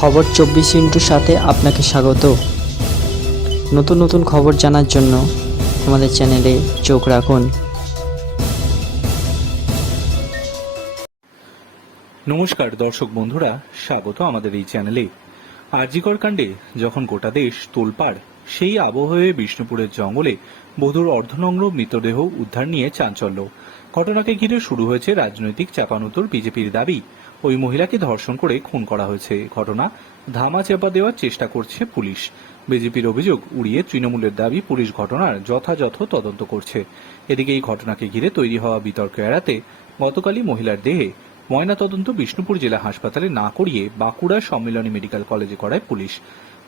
খবর চব্বিশ ইন্টুর সাথে আপনাকে স্বাগত। নতুন নতুন খবর জানার জন্য আমাদের চ্যানেলে চোখ রাখুন। নমস্কার দর্শক বন্ধুরা, স্বাগত আমাদের এই চ্যানেলে। আরজিকর কাণ্ডে যখন গোটা দেশ তোলপাড়, সেই আবহে বিষ্ণুপুরের জঙ্গলে বধুর অর্ধনগ্ন মৃতদেহ উদ্ধার নিয়ে চাঞ্চল্য। ঘটনাকে ঘিরে শুরু হয়েছে রাজনৈতিক চাপানুতর বিজেপির দাবি। ওই মহিলাকে ধর্ষণ করে খুন করা হয়েছে। ঘটনা ধামা চাপা দেওয়ার চেষ্টা করছে পুলিশ। বিজেপির অভিযোগ, উড়িয়ে তৃণমূলের দাবি পুলিশ ঘটনার যথাযথ তদন্ত করছে। এদিকে এই ঘটনাকে ঘিরে তৈরি হওয়া বিতর্ক এড়াতে গতকালই মহিলার দেহে ময়নাতদন্ত বিষ্ণুপুর জেলা হাসপাতালে না করিয়ে বাঁকুড়া সম্মিলনী মেডিকেল কলেজে করায় পুলিশ।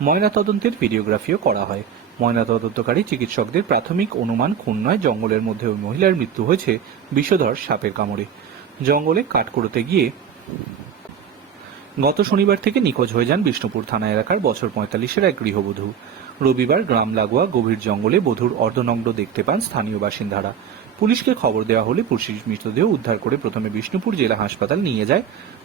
ময়নাতদন্তের ভিডিওগ্রাফিও করা হয়। ময়নাতদন্তকারী চিকিৎসকদের প্রাথমিক অনুমান খুন নয়, জঙ্গলের মধ্যে ওই মহিলার মৃত্যু হয়েছে বিষধর সাপের কামড়ে। জঙ্গলে কাঠ করতে গিয়ে গত শনিবার থেকে নিখোঁজ হয়ে যান বিষ্ণুপুর থানা এলাকার বছর পঁয়তাল্লিশের এক গৃহবধূ। রবিবার গ্রাম লাগোয়া গভীর জঙ্গলে বধূর অর্ধনগ্ন দেখতে পান স্থানীয় বাসিন্দারা। পুলিশকে খবর দেওয়া হলে পুলিশ মৃতদেহ উদ্ধার করে প্রথমে বিষ্ণুপুর জেলা হাসপাতাল নিয়ে যায়।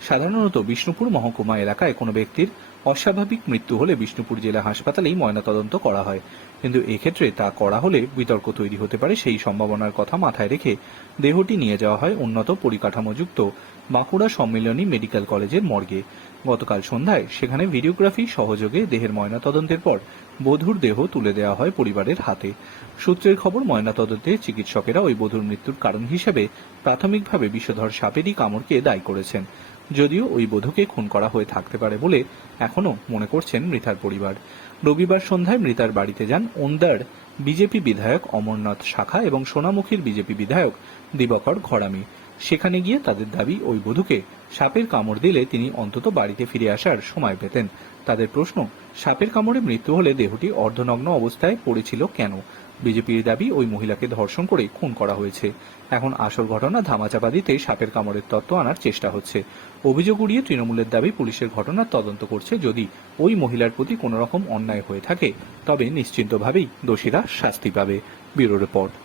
সাধারণত বিষ্ণুপুর মহকুমা এলাকায় কোনো ব্যক্তির অস্বাভাবিক মৃত্যু হলে বিষ্ণুপুর জেলা হাসপাতালেই ময়নাতদন্ত করা হয়। কিন্তু এক্ষেত্রে তা করা হলে বিতর্ক তৈরি হতে পারে সেই সম্ভাবনার কথা মাথায় রেখে দেহটি নিয়ে যাওয়া হয় উন্নত পরিকাঠামোযুক্ত বাঁকুড়া সম্মিলনী মেডিকেল কলেজের মর্গে। গতকাল সন্ধ্যায় সেখানে ভিডিওগ্রাফি, সহযোগে দেহের ময়নাতদন্তের পর বধূর দেহ তুলে দেওয়া হয় পরিবারের হাতে। সূত্রের খবর, ময়নাতদন্তে চিকিৎসকেরা ওই বধূর মৃত্যুর কারণ হিসেবে প্রাথমিকভাবে বিষধর সাপেরই কামড়কে দায়ী করেছেন। যদিও ওই বধূকে খুন করা হয়ে থাকতে পারে বলে এখনও মনে করছেন মৃতার পরিবার। রবিবার সন্ধ্যায় মৃতার বাড়িতে যান ওন্দার বিজেপি বিধায়ক অমরনাথ শাখা এবং সোনামুখীর বিজেপি বিধায়ক দিবাকর ঘরামি। সেখানে গিয়ে তাদের দাবি, ওই বধূকে সাপের কামড় দিলে তিনি অন্তত বাড়িতে ফিরে আসার সময় পেতেন। তাদের প্রশ্ন, সাপের কামড়ে মৃত্যু হলে দেহটি অর্ধনগ্ন অবস্থায় পড়েছিল কেন? বিজেপির দাবি, ওই মহিলাকে ধর্ষণ করে খুন করা হয়েছে। এখন আসল ঘটনা ধামাচাপা দিতে সাপের কামড়ের তত্ত্ব আনার চেষ্টা হচ্ছে। অভিযোগ উড়িয়ে তৃণমূলের দাবি, পুলিশের ঘটনার তদন্ত করছে। যদি ওই মহিলার প্রতি কোনো রকম অন্যায় হয়ে থাকে, তবে নিশ্চিন্তভাবেই দোষীরা শাস্তি পাবে। Bureau report.